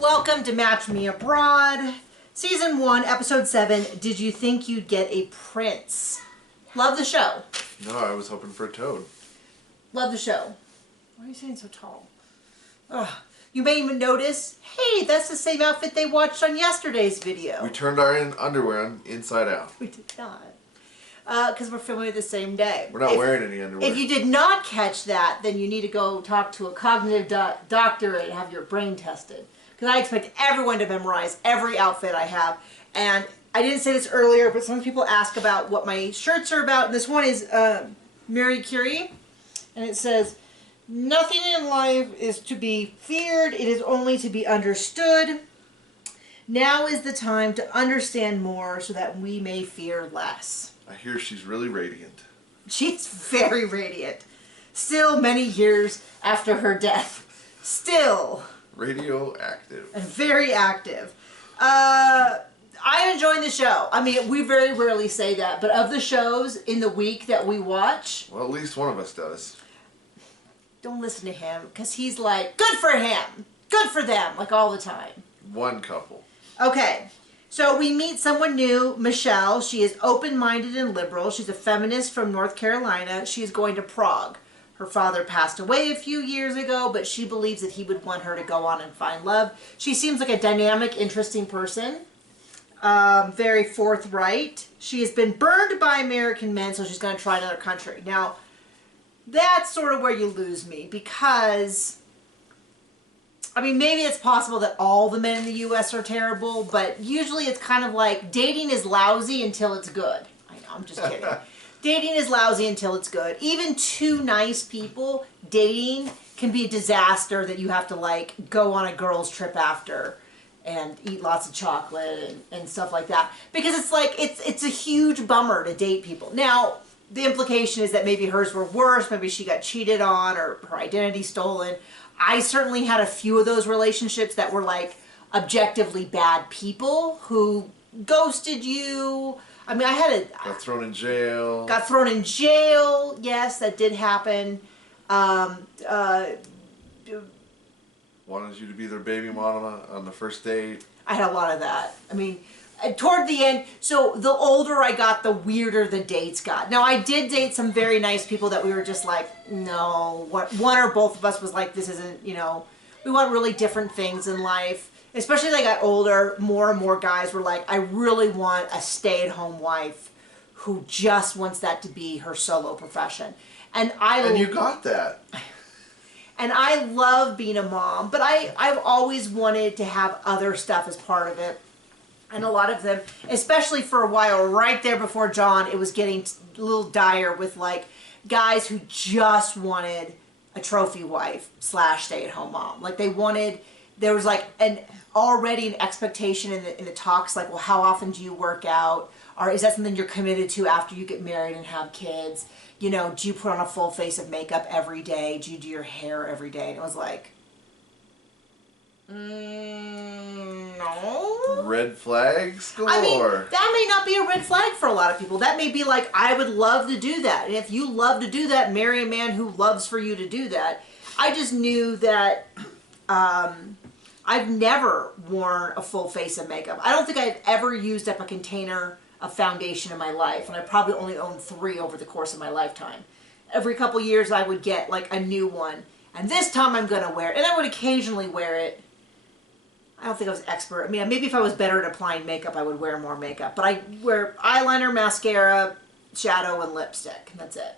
Welcome to Match Me Abroad, Season 1, Episode 7, Did You Think You'd Get a Prince? Love the show. No, I was hoping for a toad. Love the show. Why are you saying so tall? Ugh. You may even notice, hey, that's the same outfit they watched on yesterday's video. We turned our underwear on inside out. We did not. Because we're filming it the same day. We're not wearing any underwear. If you did not catch that, then you need to go talk to a cognitive doctor and have your brain tested. Because I expect everyone to memorize every outfit I have. And I didn't say this earlier, but some people ask about what my shirts are about. And this one is Marie Curie. And it says, nothing in life is to be feared. It is only to be understood. Now is the time to understand more so that we may fear less. I hear she's really radiant. She's very radiant. Still many years after her death. Still. Radioactive. And very active. I'm enjoying the show. I mean, we very rarely say that, but of the shows in the week that we watch... Well, at least one of us does. Don't listen to him, because he's like, good for him! Good for them! Like all the time. One couple. Okay. So we meet someone new, Michelle. She is open-minded and liberal. She's a feminist from North Carolina. She's going to Prague. Her father passed away a few years ago, but she believes that he would want her to go on and find love. She seems like a dynamic, interesting person. Very forthright. She has been burned by American men, so she's going to try another country. Now, that's sort of where you lose me, because... I mean, maybe it's possible that all the men in the U.S. are terrible, but usually it's kind of like dating is lousy until it's good. I know, I'm just kidding. Dating is lousy until it's good. Even two nice people dating can be a disaster that you have to, like, go on a girls' trip after and eat lots of chocolate and stuff like that. Because it's like, it's a huge bummer to date people. Now, the implication is that maybe hers were worse, maybe she got cheated on or her identity stolen. I certainly had a few of those relationships that were like objectively bad people who ghosted you. I mean, I had a... Got thrown in jail. Got thrown in jail. Yes, that did happen. Wanted you to be their baby mama on the first date. I had a lot of that. I mean, toward the end, so the older I got, the weirder the dates got. Now, I did date some very nice people that we were just like, no, one or both of us was like, this isn't, you know, we want really different things in life. Especially as I got older, more and more guys were like, I really want a stay-at-home wife who just wants that to be her solo profession. And you got that. And I love being a mom, but I've always wanted to have other stuff as part of it. And a lot of them, especially for a while, right there before John, it was getting a little dire with like guys who just wanted a trophy wife / stay-at-home mom. Like they wanted, there was like already an expectation in the talks, like, well, how often do you work out? Or is that something you're committed to after you get married and have kids? You know, do you put on a full face of makeup every day? Do you do your hair every day? And it was like, no. Red flags galore. I mean, that may not be a red flag for a lot of people. That may be like, I would love to do that. And if you love to do that, marry a man who loves for you to do that. I just knew that I've never worn a full face of makeup. I don't think I've ever used up a container of foundation in my life. And I probably only owned 3 over the course of my lifetime. Every couple years I would get like a new one. And this time I'm going to wear it. And I would occasionally wear it. I don't think I was expert. I mean, maybe if I was better at applying makeup, I would wear more makeup. But I wear eyeliner, mascara, shadow, and lipstick. And that's it.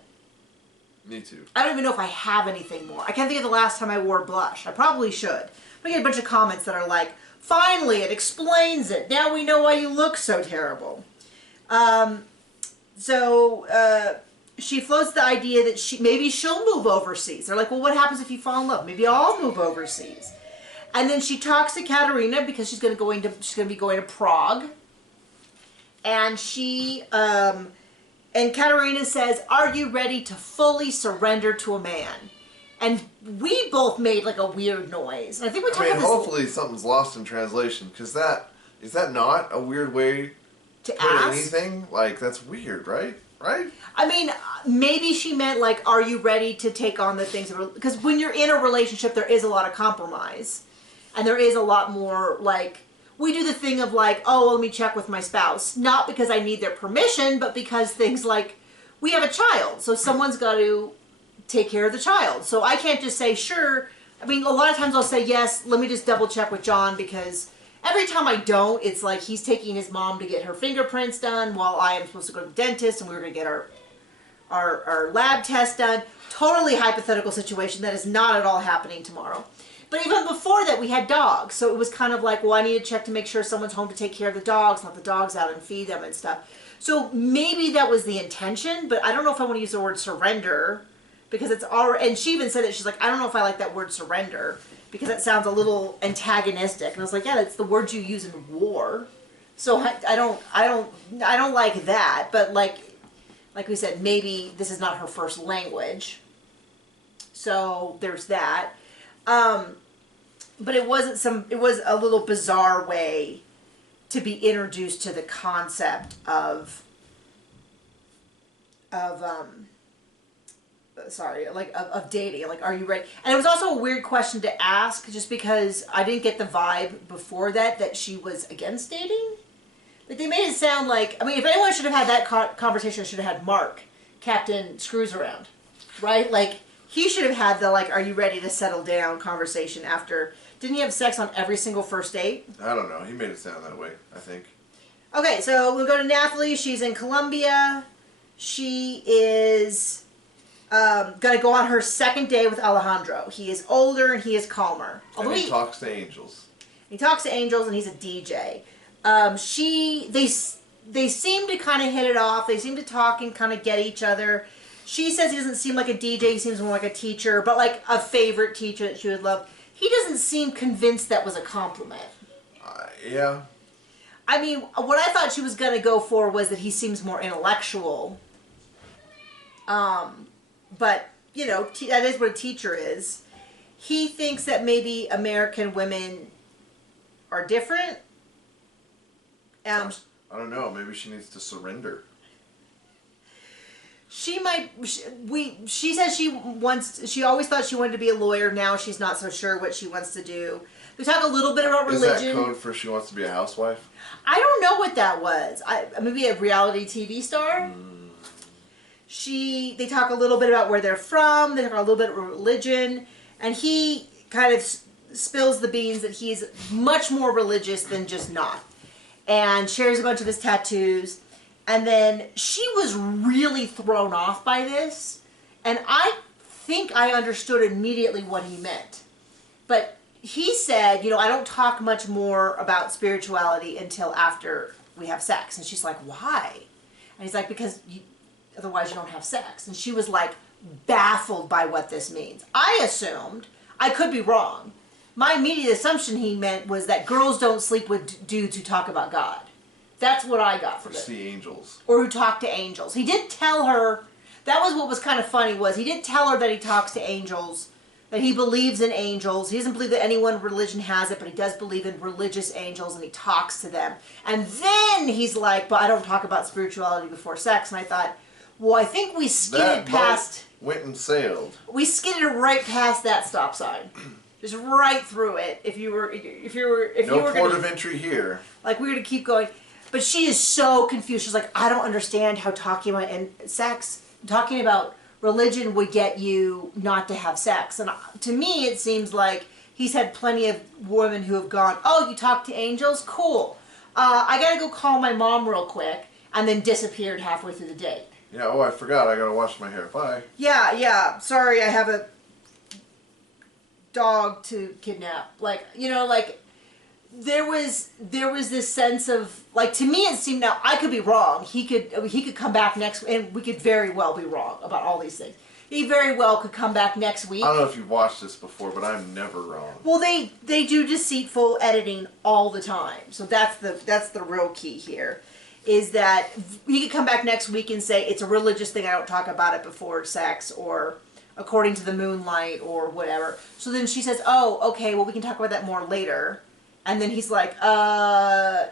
Me too. I don't even know if I have anything more. I can't think of the last time I wore blush. I probably should. I get a bunch of comments that are like, finally, it explains it. Now we know why you look so terrible. She floats the idea that maybe she'll move overseas. They're like, well, what happens if you fall in love? Maybe I'll move overseas. And then she talks to Katerina because she's going to be going to Prague. And and Katerina says, "Are you ready to fully surrender to a man?" And we both made like a weird noise. And I think we talked about this. Hopefully something's lost in translation, because is that not a weird way to put ask anything? Like, that's weird, right? Right? I mean, maybe she meant like, are you ready to take on the things? Because when you're in a relationship, there is a lot of compromise. And there is a lot more, like, we do the thing of like, oh, let me check with my spouse. Not because I need their permission, but because things like, we have a child, so someone's got to take care of the child. So I can't just say, sure. I mean, a lot of times I'll say, yes, let me just double check with John, because every time I don't, it's like he's taking his mom to get her fingerprints done while I am supposed to go to the dentist and we were going to get our lab test done. Totally hypothetical situation that is not at all happening tomorrow. But even before that, we had dogs. So it was kind of like, well, I need to check to make sure someone's home to take care of the dogs, not the dogs out and feed them and stuff. So maybe that was the intention, but I don't know if I want to use the word surrender, because it's already, and she even said it, she's like, I don't know if I like that word surrender, because it sounds a little antagonistic. And I was like, yeah, that's the word you use in war. So I don't like that, but like we said, maybe this is not her first language. So there's that. But it was a little bizarre way to be introduced to the concept of dating. Like, are you ready? And it was also a weird question to ask, just because I didn't get the vibe before that she was against dating. Like, they made it sound like, I mean, if anyone should have had that conversation, should have had Mark, Captain Screws Around, right? Like, he should have had the, like, are you ready to settle down conversation after. Didn't he have sex on every single first date? I don't know. He made it sound that way, I think. Okay, so we'll go to Nathalie. She's in Colombia. She is going to go on her second day with Alejandro. He is older and he is calmer. And he talks to angels. He talks to angels and he's a DJ. They seem to kind of hit it off. They seem to talk and kind of get each other. She says he doesn't seem like a DJ. He seems more like a teacher, but like a favorite teacher that she would love. He doesn't seem convinced that was a compliment. Yeah. I mean, what I thought she was going to go for was that he seems more intellectual. But, you know, that is what a teacher is. He thinks that maybe American women are different. I don't know. Maybe she needs to surrender. She might. She says she always thought she wanted to be a lawyer. Now she's not so sure what she wants to do. We talk a little bit about religion. Is that code for she wants to be a housewife? I don't know what that was. Maybe a reality TV star. They talk a little bit about where they're from. They talk a little bit about religion, and he kind of spills the beans that he's much more religious than just not, and shares a bunch of his tattoos. And then she was really thrown off by this, and I think I understood immediately what he meant. But he said, you know, I don't talk much more about spirituality until after we have sex. And she's like, why? And he's like, because otherwise you don't have sex. And she was like baffled by what this means. I assumed, I could be wrong, my immediate assumption he meant was that girls don't sleep with dudes who talk about God. That's what I got from it. See angels. Or who talk to angels. He did tell her, that was what was kind of funny, was he did tell her that he talks to angels, that he believes in angels. He doesn't believe that any one religion has it, but he does believe in religious angels, and he talks to them. And then he's like, but I don't talk about spirituality before sex. And I thought, well, I think we skidded past... went and sailed. We skidded right past that stop sign. Just right through it. If you were no port of entry here. Like, we were to keep going. But she is so confused. She's like, I don't understand how talking about religion would get you not to have sex. And to me, it seems like he's had plenty of women who have gone, oh, you talk to angels? Cool. I got to go call my mom real quick, and then disappeared halfway through the date. Yeah, oh, I forgot. I got to wash my hair. Bye. Yeah. Sorry, I have a dog to kidnap. Like, you know, like... There was this sense of, like, to me it seemed, now I could be wrong. He could come back next, and we could very well be wrong about all these things. He very well could come back next week. I don't know if you've watched this before, but I'm never wrong. Well, they do deceitful editing all the time. So that's the real key here, is that he could come back next week and say it's a religious thing. I don't talk about it before sex, or according to the moonlight, or whatever. So then she says, oh, okay, well, we can talk about that more later. And then he's like, does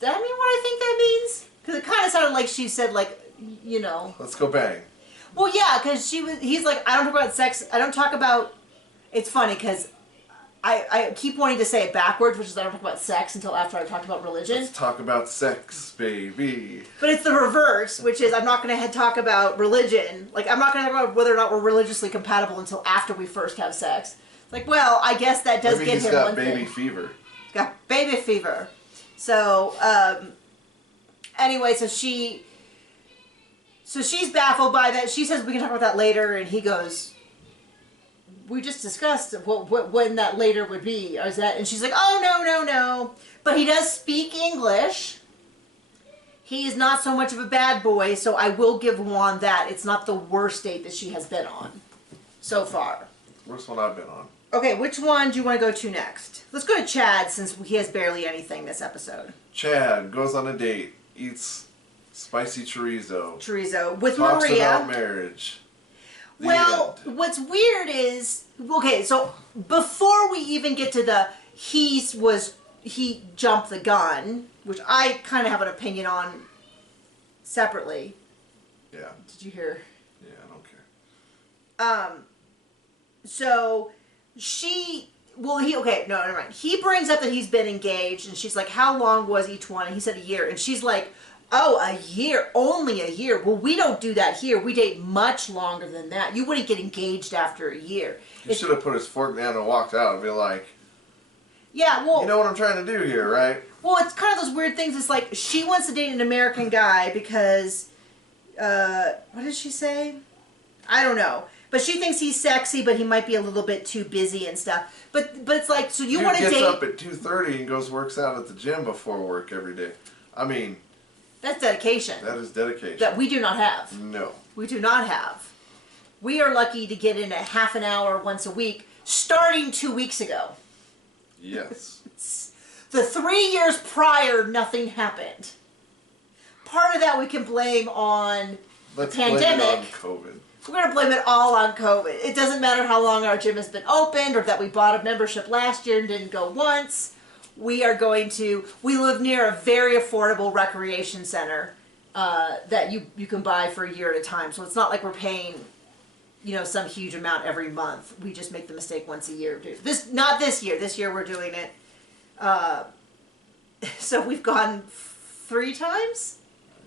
that mean what I think that means? Because it kind of sounded like she said, like, you know. Let's go bang. Well, yeah, because he's like, I don't talk about sex. I don't talk about, it's funny because I keep wanting to say it backwards, which is I don't talk about sex until after I've talked about religion. Let's talk about sex, baby. But it's the reverse, which is I'm not going to talk about religion. Like, I'm not going to talk about whether or not we're religiously compatible until after we first have sex. Like, well, I guess that does Maybe give he's him got one baby thing. fever. He's got baby fever. So, anyway, so she's baffled by that. She says we can talk about that later, and he goes, we just discussed when that later would be. Or is that? And she's like, oh, no. But he does speak English. He is not so much of a bad boy, so I will give Juan that. It's not the worst date that she has been on so far. Worst one I've been on. Okay, which one do you want to go to next? Let's go to Chad, since he has barely anything this episode. Chad goes on a date, eats spicy chorizo. With Talks Maria. about marriage. The Well, end. what's weird is, okay, so before we even get to the he jumped the gun, which I kind of have an opinion on separately. Yeah. Did you hear? Yeah, I don't care. So okay, no, never mind. He brings up that he's been engaged, and she's like, how long was each one? And he said a year. And she's like, oh, a year, only a year. Well, we don't do that here. We date much longer than that. You wouldn't get engaged after a year. He should have put his fork down and walked out and be like, yeah, well, you know what I'm trying to do here, right? well, it's kind of those weird things. It's like, she wants to date an American guy because, what did she say? I don't know. But she thinks he's sexy, but he might be a little bit too busy and stuff. But it's like, so you want to date... He gets up at 2:30 and goes works out at the gym before work every day. I mean... That's dedication. That is dedication. That we do not have. No. We do not have. We are lucky to get in a half an hour once a week, starting 2 weeks ago. Yes. The 3 years prior, nothing happened. Part of that we can blame on the pandemic. Blame it on COVID. We're going to blame it all on COVID. It doesn't matter how long our gym has been opened or that we bought a membership last year and didn't go once. We live near a very affordable recreation center that you can buy for a year at a time. So it's not like we're paying, some huge amount every month. We just make the mistake once a year. Not this year. This year we're doing it. So we've gone 3 times?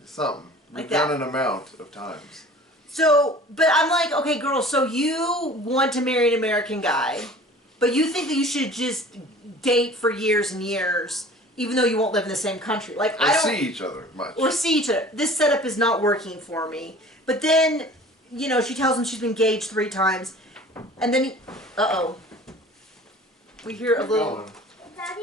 Something. Like We've that. done an amount of times. So, but I'm like, okay, girl, so you want to marry an American guy, but you think that you should just date for years and years, even though you won't live in the same country. Like, Or see each other much. Or see each other. This setup is not working for me. But then, she tells him she's been engaged 3 times, and then we hear a little... Daddy,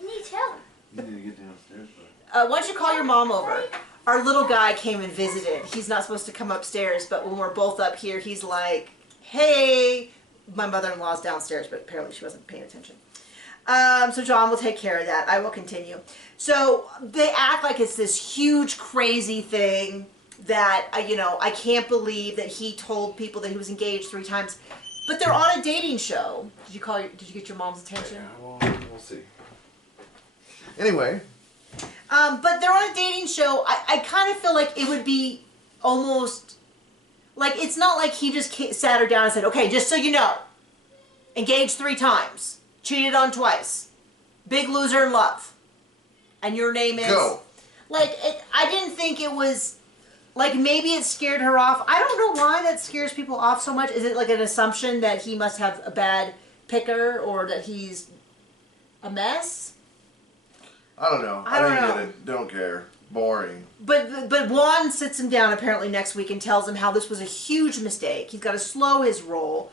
you need help. You need to get downstairs, bud. Why don't you call your mom over? Our little guy came and visited. He's not supposed to come upstairs, but when we're both up here, he's like, hey, my mother-in-law's downstairs, but apparently she wasn't paying attention. So John will take care of that. I will continue. So they act like it's this huge, crazy thing that, I can't believe that he told people that he was engaged 3 times. But they're on a dating show. Did you get your mom's attention? Yeah, we'll see. Anyway. But they're on a dating show. I kind of feel like it would be almost... Like, it's not like he just sat her down and said, okay, just so you know, engaged 3 times, cheated on twice, big loser in love, and your name is... Go. Like, I didn't think it was... Like, maybe it scared her off. I don't know why that scares people off so much. Is it like an assumption that he must have a bad picker or that he's a mess? I don't know. I don't didn't know. get it. Don't care. Boring. But Juan sits him down apparently next week and tells him how this was a huge mistake. He's got to slow his roll.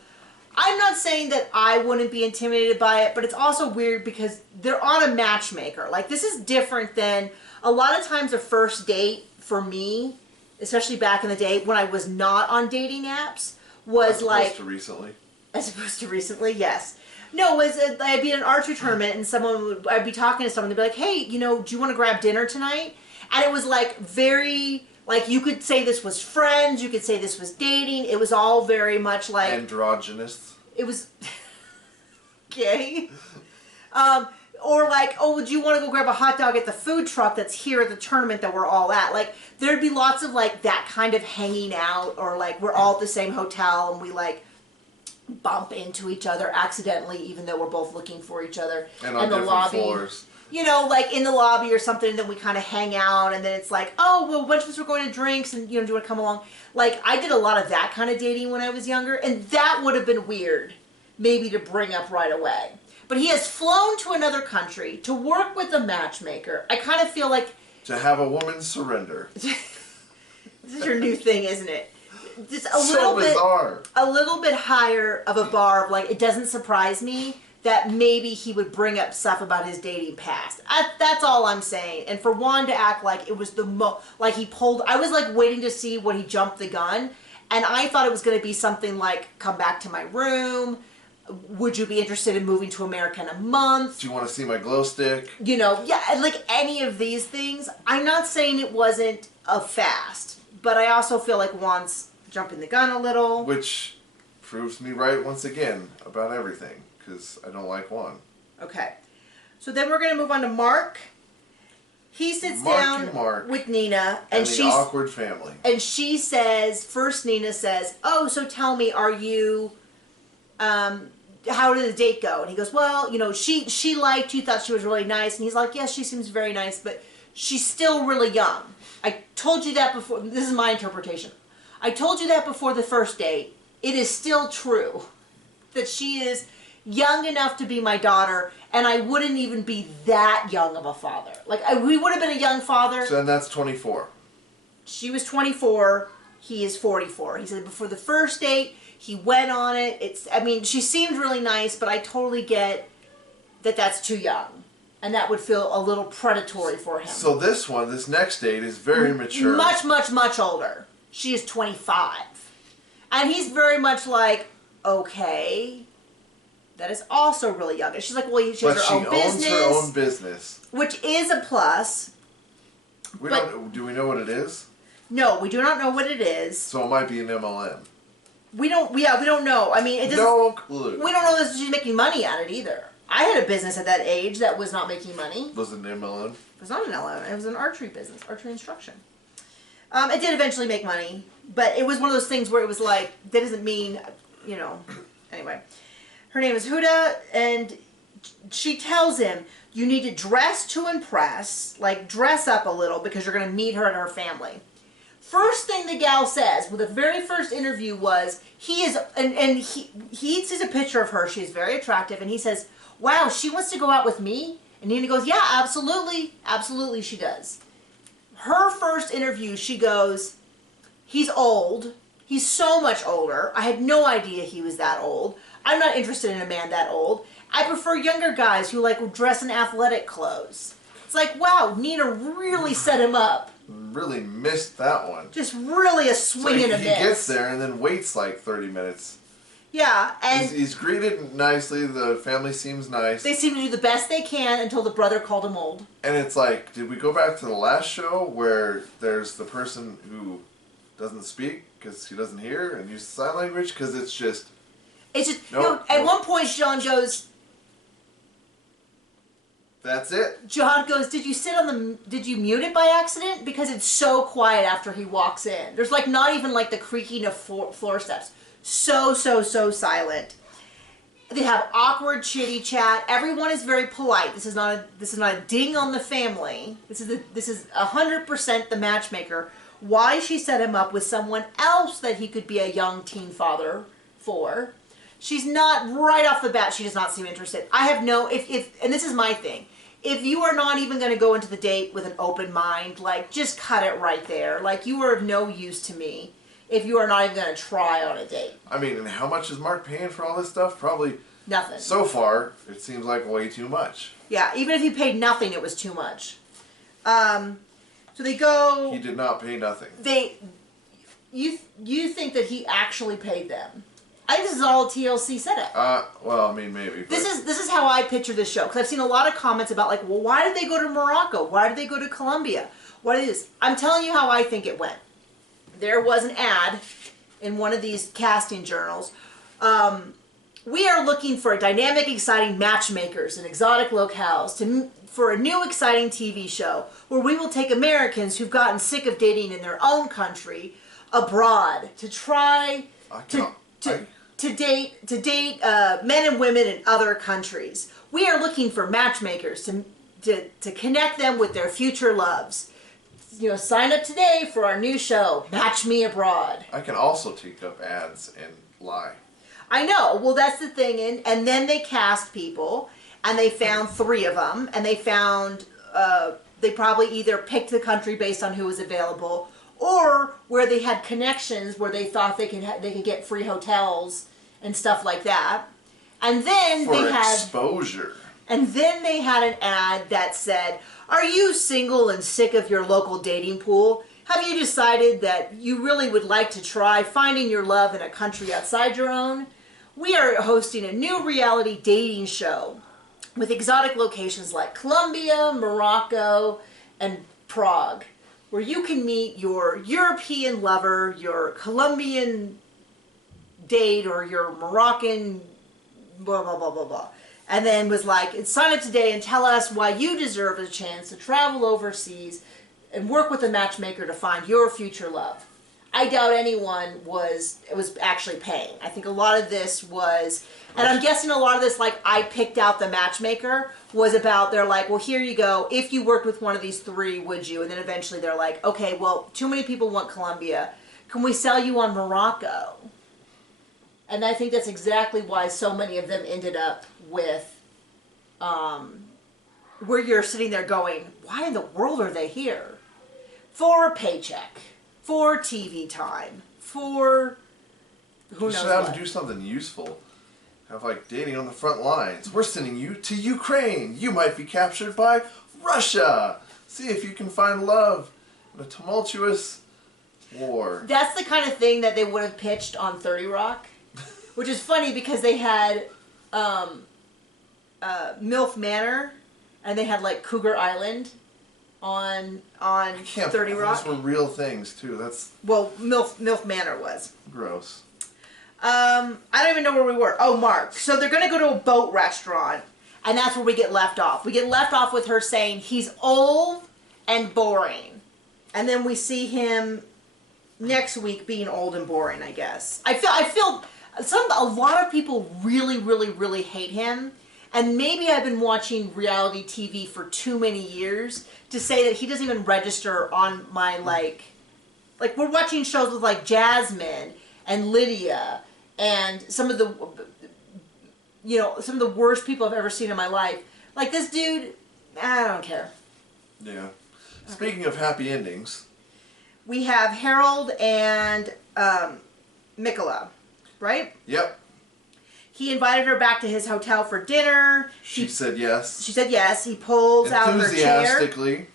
I'm not saying that I wouldn't be intimidated by it, but it's also weird because they're on a matchmaker. Like, this is different than a lot of times a first date for me, especially back in the day when I was not on dating apps, was like... As opposed to recently. As opposed to recently, yes. No, I'd be at an archery tournament and I'd be talking to someone, they'd be like, hey, do you want to grab dinner tonight? And it was like very, like you could say this was friends, you could say this was dating, it was all very much like... Androgynous. It was gay. Or like, oh, would you want to go grab a hot dog at the food truck that's here at the tournament that we're all at? Like, there'd be lots of like that kind of hanging out, or like we're all at the same hotel and we like bump into each other accidentally, even though we're both looking for each other. And on in the different lobby. floors. You know, like in the lobby or something, and then we kind of hang out, and then it's like, oh, well, a bunch of us were going to drinks, and, you know, do you want to come along? Like, I did a lot of that kind of dating when I was younger, and that would have been weird, maybe to bring up right away. But he has flown to another country to work with a matchmaker. I kind of feel like... To have a woman surrender. This is your new thing, isn't it? Just a So bizarre. a little bit higher of a bar of, like, it doesn't surprise me that maybe he would bring up stuff about his dating past. That's all I'm saying. And for Juan to act like it was like he pulled, I was like waiting to see when he jumped the gun, and I thought it was going to be something like, come back to my room, would you be interested in moving to America in a month? Do you want to see my glow stick? You know, yeah, like any of these things. I'm not saying it wasn't a fast, but I also feel like Juan's jumping the gun a little. Which proves me right once again about everything. Because I don't like Juan. Okay. So then we're going to move on to Mark. He sits down with Nina. And the awkward family. And she says, first Nina says, oh, so tell me, are you, how did the date go? And he goes, well, you know, she liked you, thought she was really nice. And he's like, yes, she seems very nice, but she's still really young. I told you that before. This is my interpretation. I told you that before the first date. It is still true that she is young enough to be my daughter, and I wouldn't even be that young of a father. Like, we would have been a young father. So then that's 24. She was 24. He is 44. He said before the first date, he went on it. I mean, she seemed really nice, but I totally get that that's too young. And that would feel a little predatory for him. So this next date is very mature. Much, much, much older. She is 25. And he's very much like, okay, that is also really young. And she's like, well, she has her own business. But she owns her own business. Which is a plus. Do we know what it is? No, we do not know what it is. So it might be an MLM. We don't know. I mean, it doesn't... No clue. We don't know that she's making money at it either. I had a business at that age that was not making money. Was it an MLM? It was not an MLM. It was an archery business, archery instruction. It did eventually make money, but it was one of those things where it was like, that doesn't mean, you know... Anyway. Her name is Huda, and she tells him, you need to dress to impress, like dress up a little because you're going to meet her and her family. First thing the gal says, with the very first interview was, he sees a picture of her, she's very attractive, and he says, wow, she wants to go out with me? And Nina goes, yeah, absolutely, absolutely she does. Her first interview, she goes, he's old, he's so much older, I had no idea he was that old. I'm not interested in a man that old. I prefer younger guys who like dress in athletic clothes. It's like, wow, Nina really set him up. Really missed that one. Just really a swing and a miss. He gets there and then waits like 30 minutes. Yeah, and... He's greeted nicely, the family seems nice. They seem to do the best they can until the brother called him old. And it's like, did we go back to the last show where there's the person who doesn't speak because he doesn't hear and uses sign language? Because it's just... It's just, nope, you know, at one point John goes... That's it. John goes, did you mute it by accident? Because it's so quiet after he walks in. There's like not even like the creaking of floor steps. So silent. They have awkward chitty chat. Everyone is very polite. This is not a ding on the family. This is 100% the matchmaker. Why she set him up with someone else that he could be a young teen father for. She's not, right off the bat, she does not seem interested. I have no, and this is my thing, if you are not even going to go into the date with an open mind, like, just cut it right there. Like, you are of no use to me if you are not even going to try on a date. I mean, and how much is Mark paying for all this stuff? Probably... Nothing. So far, it seems like way too much. Yeah, even if he paid nothing, it was too much. So they go... He did not pay nothing. You think that he actually paid them? I think this is all TLC setup. Well, I mean, maybe. But... This is how I picture this show. Because I've seen a lot of comments about, like, well, why did they go to Morocco? Why did they go to Colombia? What is this? I'm telling you how I think it went. There was an ad in one of these casting journals. We are looking for dynamic, exciting matchmakers in exotic locales for a new, exciting TV show where we will take Americans who've gotten sick of dating in their own country abroad to try to to date men and women in other countries. We are looking for matchmakers to connect them with their future loves. Sign up today for our new show, Match Me Abroad. I can also take up ads and lie. I know. Well, that's the thing. And then they cast people, and they found 3 of them, and they found they probably either picked the country based on who was available, or where they had connections where they thought they could get free hotels and stuff like that. And then For they had exposure. And then they had an ad that said, "Are you single and sick of your local dating pool? Have you decided that you really would like to try finding your love in a country outside your own? We are hosting a new reality dating show with exotic locations like Colombia, Morocco, and Prague, where you can meet your European lover, your Colombian date, or your Moroccan blah, blah, blah, blah, blah." And then was like, sign up today and tell us why you deserve a chance to travel overseas and work with a matchmaker to find your future love. I doubt anyone was actually paying. I think a lot of this was, and I'm guessing a lot of this, like, I picked out the matchmaker, was about, they're like, well, here you go. If you worked with one of these 3, would you? And then eventually they're like, okay, well, too many people want Colombia. Can we sell you on Morocco? And I think that's exactly why so many of them ended up with, where you're sitting there going, why in the world are they here? For a paycheck, for TV time, for who knows You should have what. to do something useful. Have like dating on the front lines. We're sending you to Ukraine. You might be captured by Russia. See if you can find love in a tumultuous war. That's the kind of thing that they would have pitched on 30 Rock, which is funny because they had MILF Manor, and they had like Cougar Island on 30 Rock. Those were real things too. That's Well, MILF Manor was. gross. I don't even know where we were. Oh, Mark. So they're going to go to a boat restaurant, and that's where we get left off. We get left off with her saying he's old and boring. And then we see him next week being old and boring, I guess. I feel a lot of people really, really, really hate him. And maybe I've been watching reality TV for too many years to say that he doesn't even register on my, like we're watching shows with like Jasmine and Lydia and some of the worst people I've ever seen in my life. Like this dude, I don't care. Yeah. Okay. Speaking of happy endings, we have Harold and Mikola, right? Yep. He invited her back to his hotel for dinner. She said yes. She said yes. He pulls out her chair. Enthusiastically.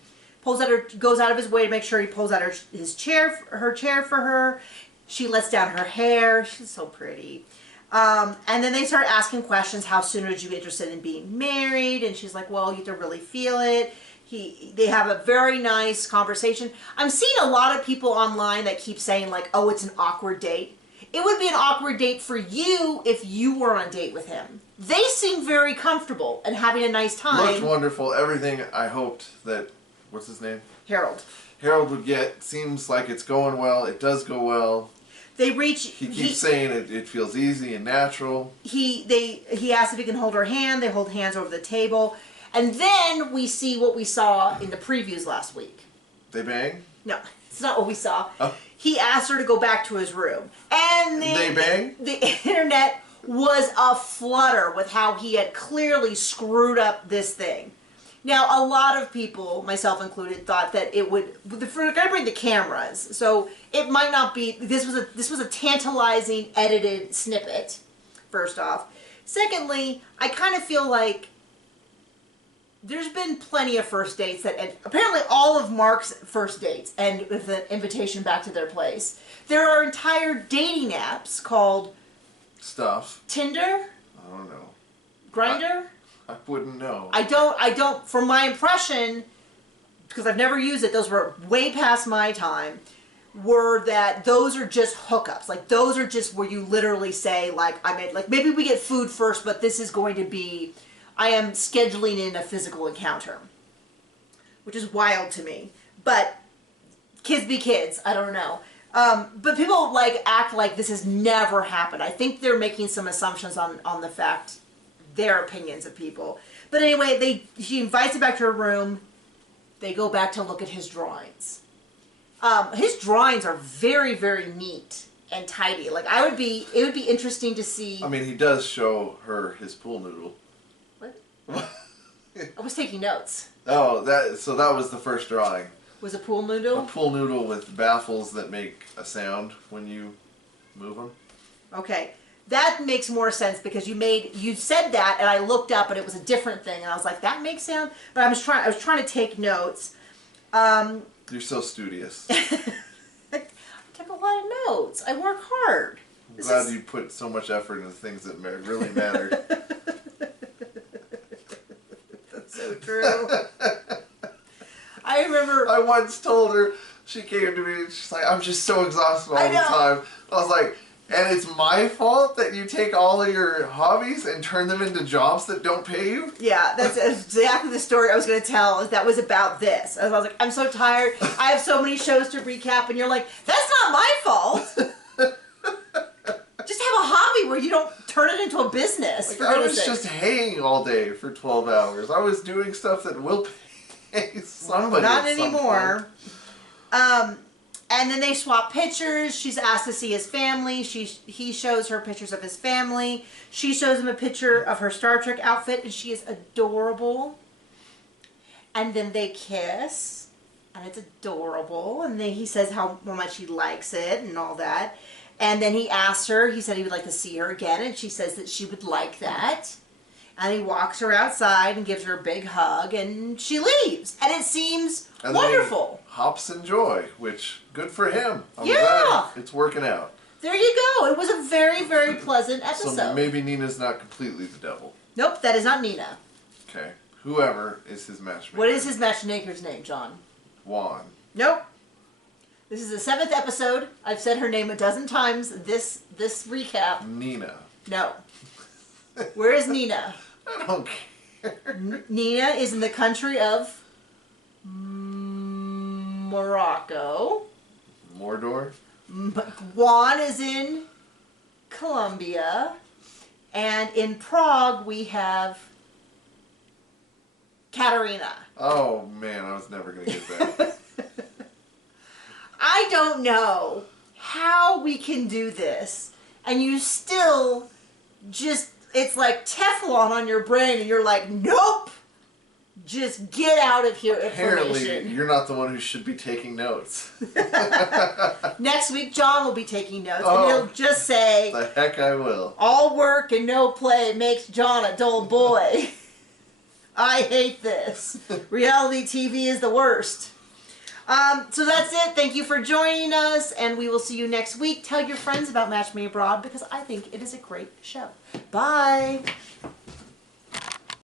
Goes out of his way to make sure he pulls out her chair for her. She lets down her hair. She's so pretty. And then they start asking questions. How soon are you interested in being married? And she's like, well, you have to really feel it. They have a very nice conversation. I'm seeing a lot of people online that keep saying like, oh, it's an awkward date. It would be an awkward date for you if you were on a date with him. They seem very comfortable and having a nice time. Looked wonderful. Everything I hoped that, what's his name? Harold would get. Seems like it's going well. It does go well. They reach. He keeps saying it feels easy and natural. He asks if he can hold her hand. They hold hands over the table. And then we see what we saw in the previews last week. They bang? No, it's not what we saw. Oh. He asked her to go back to his room. And They bang? The internet was aflutter with how he had clearly screwed up this thing. Now, a lot of people, myself included, thought that it would. We're going to bring the cameras, so it might not be. This was a tantalizing edited snippet. First off, secondly, I kind of feel like there's been plenty of first dates that apparently all of Mark's first dates end with an invitation back to their place. There are entire dating apps called Stuff. Tinder, I don't know. Grindr. I wouldn't know. I don't, from my impression, because I've never used it, those were way past my time, were that those are just hookups. Like, those are just where you literally say, like, maybe we get food first, but this is going to be, I am scheduling in a physical encounter. Which is wild to me. But, kids be kids, I don't know. But people like act like this has never happened. I think they're making some assumptions on the fact, their opinions of people. But anyway, she invites him back to her room. They go back to look at his drawings. His drawings are very, very neat and tidy. Like it would be interesting to see. I mean, he does show her his pool noodle. What? I was taking notes. Oh, that was the first drawing. Was a pool noodle? A pool noodle with baffles that make a sound when you move them. Okay. That makes more sense because you said that and I looked up and it was a different thing and I was like, that makes sense. But I was trying to take notes. You're so studious. I took a lot of notes. I work hard. I'm glad you put so much effort into things that really matter. That's so true. I remember. I once told her, she came to me and she's like, I'm just so exhausted all the time. I was like, and it's my fault that you take all of your hobbies and turn them into jobs that don't pay you? Yeah, that's exactly the story I was going to tell. That was about this. I was like, I'm so tired. I have so many shows to recap. And you're like, that's not my fault. Just have a hobby where you don't turn it into a business. Like, I was just hanging all day for 12 hours. I was doing stuff that will pay somebody. Not anymore. And then they swap pictures. She's asked to see his family. He shows her pictures of his family. She shows him a picture of her Star Trek outfit, and she is adorable. And then they kiss, and it's adorable. And then he says how much he likes it and all that. And then he asks her, he said he would like to see her again, and she says that she would like that. And he walks her outside and gives her a big hug, and she leaves. And it seems wonderful. Hops in joy, which, good for him. I'm Yeah. glad it's working out. There you go. It was a very, very pleasant episode. So maybe Nina's not completely the devil. Nope, that is not Nina. Okay. Whoever is his matchmaker. What is his matchmaker's name, John? Juan. Nope. This is the 7th episode. I've said her name a dozen times this recap. Nina. No. Where is Nina? I don't care. Nina is in the country of Morocco. Mordor. Juan is in Colombia. And in Prague we have Katerina. Oh man, I was never going to get that. I don't know how we can do this and you still just, it's like Teflon on your brain and you're like, nope, just get out of here. Apparently, you're not the one who should be taking notes. Next week, John will be taking notes Oh, and he'll just say, the heck I will. all work and no play makes John a dull boy. I hate this. Reality TV is the worst. So that's it. Thank you for joining us, and we will see you next week. Tell your friends about Me Abroad because I think it is a great show. Bye.